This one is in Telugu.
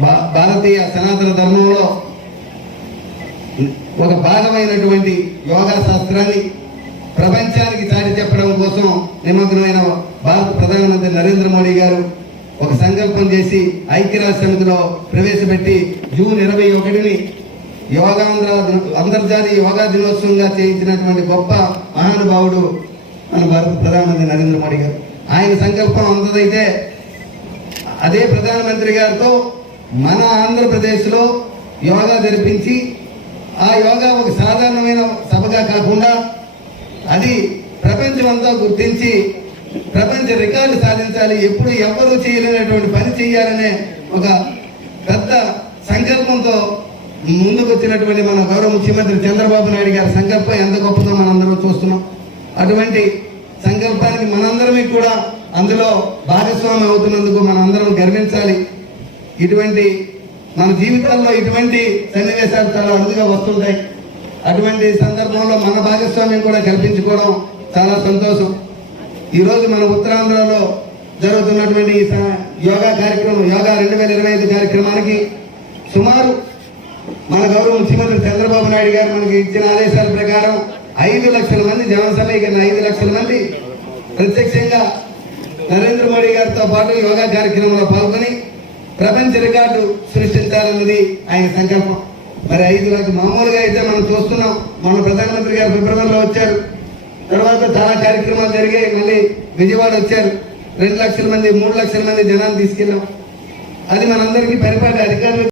భా- భారతీయ సనాతన ధర్మంలో ఒక భాగమైనటువంటి యోగా శాస్త్రాన్ని ప్రపంచానికి చాటి చెప్పడం కోసం నిమగ్నమైన భారత ప్రధానమంత్రి నరేంద్ర మోడీ గారు ఒక సంకల్పం చేసి ఐక్యరాజ్య సమితిలో ప్రవేశపెట్టి జూన్ ఇరవై ఒకటిని యోగాంధ్ర అంతర్జాతీయ యోగా దినోత్సవంగా చేయించినటువంటి గొప్ప మహానుభావుడు మన భారత ప్రధానమంత్రి నరేంద్ర మోడీ గారు. ఆయన సంకల్పం అంతదైతే అదే ప్రధానమంత్రి గారితో మన ఆంధ్రప్రదేశ్లో యోగా జరిపించి ఆ యోగా ఒక సాధారణమైన సభగా కాకుండా అది ప్రపంచమంతా గుర్తించి ప్రపంచ రికార్డు సాధించాలి ఎప్పుడు ఎవరు చేయలేనటువంటి పని చేయాలనే ఒక పెద్ద సంకల్పంతో ముందుకు వచ్చినటువంటి మన గౌరవ ముఖ్యమంత్రి చంద్రబాబు నాయుడు గారి సంకల్పం ఎంత గొప్పదో మనందరం చూస్తున్నాం. అటువంటి సంకల్పానికి మనందరమే కూడా అందులో భాగస్వామి అవుతున్నందుకు మనందరం గర్వించాలి. ఇటువంటి మన జీవితాల్లో ఇటువంటి సన్నివేశాలు చాలా అరుదుగా వస్తుంటాయి. అటువంటి సందర్భంలో మన భాగస్వామ్యం కూడా కల్పించుకోవడం చాలా సంతోషం. ఈరోజు మన ఉత్తరాంధ్రలో జరుగుతున్నటువంటి ఈ యోగా కార్యక్రమం యోగా రెండు వేల ఇరవై ఐదు కార్యక్రమానికి సుమారు మన గౌరవ ముఖ్యమంత్రి చంద్రబాబు నాయుడు గారు మనకి ఇచ్చిన ఆదేశాల ప్రకారం ఐదు లక్షల మంది జనసభ సమీకరణ ఐదు లక్షల మంది ప్రత్యక్షంగా నరేంద్ర మోడీ గారితో పాటు యోగా కార్యక్రమంలో పాల్గొని ప్రపంచ రికార్డు సృష్టించాలన్నది ఆయన సంకల్పం. మరి ఐదు లక్షలు మామూలుగా అయితే మనం చూస్తున్నాం. మన ప్రధానమంత్రి గారు ఫిబ్రవరిలో వచ్చారు. తర్వాత చాలా కార్యక్రమాలు జరిగాయి. మళ్ళీ విజయవాడ వచ్చారు. రెండు లక్షల మంది మూడు లక్షల మంది జనాన్ని తీసుకెళ్ళాం. అది మనందరికీ పరిపాటి అధికారులు